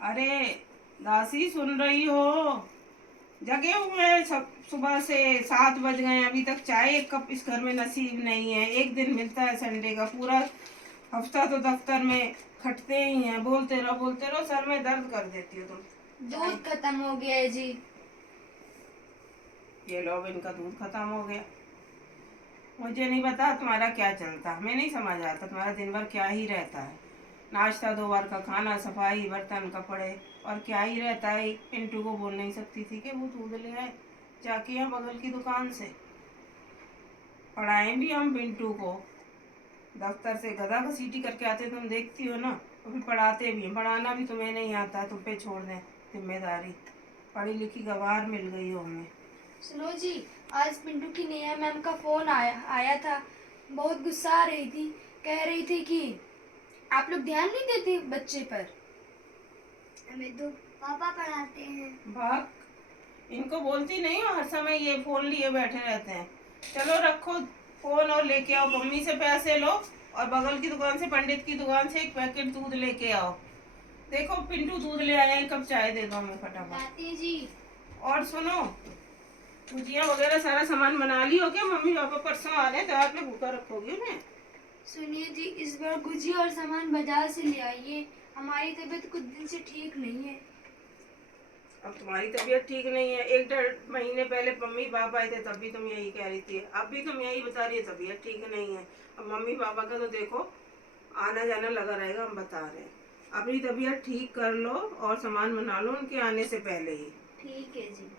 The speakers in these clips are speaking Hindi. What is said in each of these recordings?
अरे दासी, सुन रही हो? जगे हुए हैं सब सुबह से। 7 बज गए, अभी तक चाय एक कप इस घर में नसीब नहीं है। एक दिन मिलता है संडे का, पूरा हफ्ता तो दफ्तर में खटते ही हैं। बोलते रहो, सर में दर्द कर देती हो तुम। दूध खत्म हो गया है जी। ये लो, अब इनका दूध खत्म हो गया। मुझे नहीं पता तुम्हारा क्या चलता, हमें नहीं समझ आता तुम्हारा दिन भर क्या ही रहता है। नाश्ता, 2 बार का खाना, सफाई, बर्तन, कपड़े, और क्या ही रहता है। पिंटू को बोल नहीं सकती थी कि वो दूध ले आए जाके यहाँ बगल की दुकान से? पढ़ाएं भी हम पिंटू को। दफ्तर से गधा घसीटी करके आते, तुम देखती हो ना। तो फिर पढ़ाते भी हैं। पढ़ाना भी तुम्हें नहीं आता, तुम पे छोड़ दें जिम्मेदारी। पढ़ी लिखी गवार मिल गई हो हमें। सुनो जी, आज पिंटू की नेहा मैम का फोन आया था। बहुत गुस्सा आ रही थी। कह रही थी कि आप लोग ध्यान नहीं देते बच्चे पर। हमें तो पापा पढ़ाते हैं। भाग, इनको बोलती नहीं हो? हर समय ये फोन लिए बैठे रहते हैं। चलो रखो फोन और लेके आओ, मम्मी से पैसे लो और बगल की दुकान से, पंडित की दुकान से, एक पैकेट दूध लेके आओ। देखो पिंटू दूध ले आया है, कब चाय दे दो हमें फटाफट। दादी जी, और सुनो, भुजिया वगैरह सारा सामान बना ली हो क्या? मम्मी पापा परसों आ रहे हैं तो आप में भूखा रखोगी उन्हें? सुनिए जी, इस बार गुजिया और सामान बाजार से ले आइए। हमारी तबीयत कुछ दिन से ठीक नहीं है। अब तुम्हारी तबीयत ठीक नहीं है? 1-1.5 महीने पहले मम्मी पापा आए थे, तब भी तुम यही कह रही थी। अब भी तुम यही बता रही है तबीयत ठीक नहीं है। अब मम्मी पापा का तो देखो आना जाना लगा रहेगा, हम बता रहे हैं। अपनी तबीयत ठीक कर लो और सामान बना लो उनके आने से पहले ही। ठीक है जी।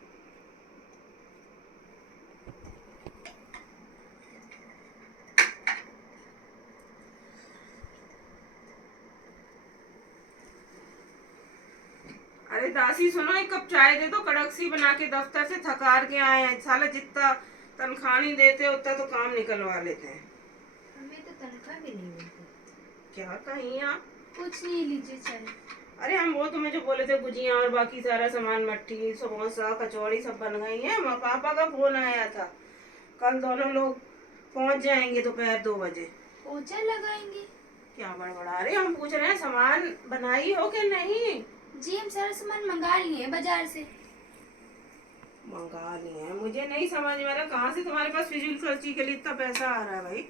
अरे दासी, सुनो, एक कप चाय दे दो कड़क सी बना के। दफ्तर से थकार के आए हैं, साला जितना तनख्वाह नहीं देते उतना तो काम निकलवा लेते हैं। हमें तो तनख्वाह भी नहीं मिलती। क्या कहीं आप? कुछ नहीं, लीजिए चाय। अरे हम वो तुम्हें जो बोले थे गुजिया और बाकी सारा सामान, मट्ठी, समोसा, कचौड़ी सब बन गई है। पापा का फोन आया था, कल दोनों लोग पहुंच जाएंगे दोपहर 2 बजे। पोछा लगाएंगे? क्या बड़बड़ा रहे, हम पूछ रहे हैं सामान बनाई हो कि नहीं? जी, हम सारा सामान मंगा लिए बाजार से। मंगा लिए हैं? मुझे नहीं समझ में आ रहा कहाँ से तुम्हारे पास फिजूल खर्ची के लिए इतना पैसा आ रहा है भाई।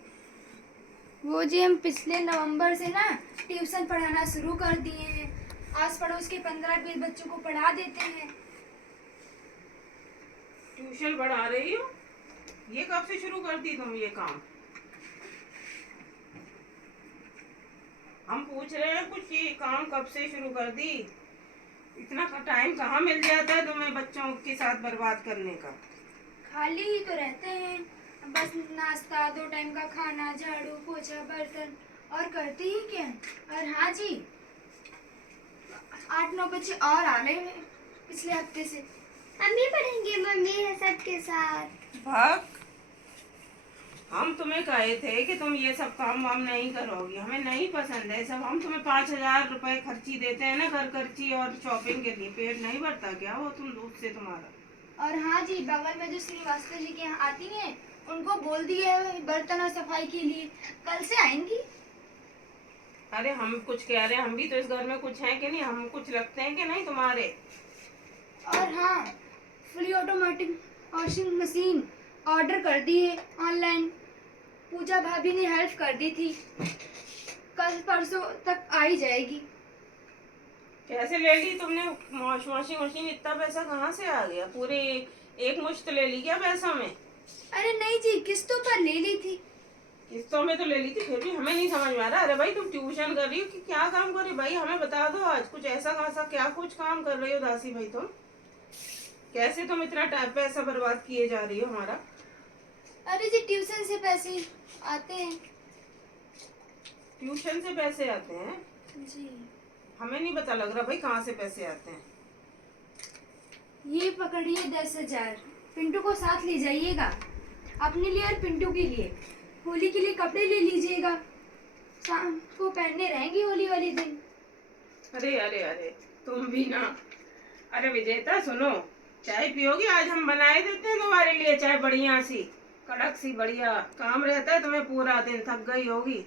वो जी, हम पिछले नवंबर से ना ट्यूशन पढ़ाना शुरू कर दिए हैं। आस पड़ोस के 15-20 बच्चों को पढ़ा देते हैं। ट्यूशन पढ़ा रही हो? ये कब से शुरू कर दी तुम ये काम? हम पूछ रहे हैं कुछ, ये काम कब से शुरू कर दी? इतना टाइम कहाँ मिल जाता है तुम्हें बच्चों के साथ बर्बाद करने का? खाली ही तो रहते हैं, बस नाश्ता, 2 टाइम का खाना, झाड़ू पोछा बर्तन, और करते ही क्या है। और हाँ जी, 8-9 बच्चे और आ रहे हैं पिछले हफ्ते से। हम भी पढ़ेंगे मम्मी है सबके साथ। भाग, हम तुम्हें कहे थे कि तुम ये सब काम वाम नहीं करोगी, हमें नहीं पसंद है सब। हम तुम्हें 5,000 रुपए खर्ची देते हैं ना, घर खर्ची और शॉपिंग के लिए। पेट नहीं भरता क्या वो तुम दूध से तुम्हारा? और हाँ जी, बगल में जो श्रीवास्तव जी के यहाँ आती हैं, उनको बोल दिया है बर्तन और सफाई के लिए, कल से आएंगी। अरे हम कुछ कह रहे हैं, हम भी तो इस घर में कुछ हैं कि नहीं? हम कुछ लगते हैं कि नहीं तुम्हारे? और हाँ, fully automatic washing machine order कर दी है ऑनलाइन। पूजा भाभी ने हेल्प कर दी थी, कल परसों तक आ ही जाएगी। कैसे ले ली तुमने वॉशिंग मशीन? इतना पैसा कहाँ से आ गया? पूरे एक मुश्त ले ली क्या पैसा में? अरे नहीं जी, किस्तों पर ले ली थी। किस्तों में तो ले ली थी, फिर भी हमें नहीं समझ में आ रहा। अरे भाई, तुम ट्यूशन कर रही हो कि क्या काम कर रही हो भाई? हमें बता दो आज कुछ ऐसा खासा क्या कुछ काम कर रही हो दासी भाई तुम? कैसे तुम इतना पैसा बर्बाद किए जा रही हो हमारा? अरे जी, ट्यूशन से पैसे आते हैं। ट्यूशन से पैसे आते हैं? जी, हमें नहीं पता लग रहा भाई कहाँ से पैसे आते हैं। ये पकड़िए 10,000। पिंटू को साथ ले जाइएगा, अपने लिए और पिंटू के लिए। होली के लिए कपड़े ले लीजिएगा, शाम को पहनने रहेंगी होली वाले दिन। अरे अरे अरे, तुम भी ना। अरे विजेता सुनो, चाय पियोगी? आज हम बनाए देते हैं तुम्हारे लिए चाय, बढ़िया सी कड़क सी। बढ़िया काम रहता है तुम्हें, पूरा दिन थक गई होगी।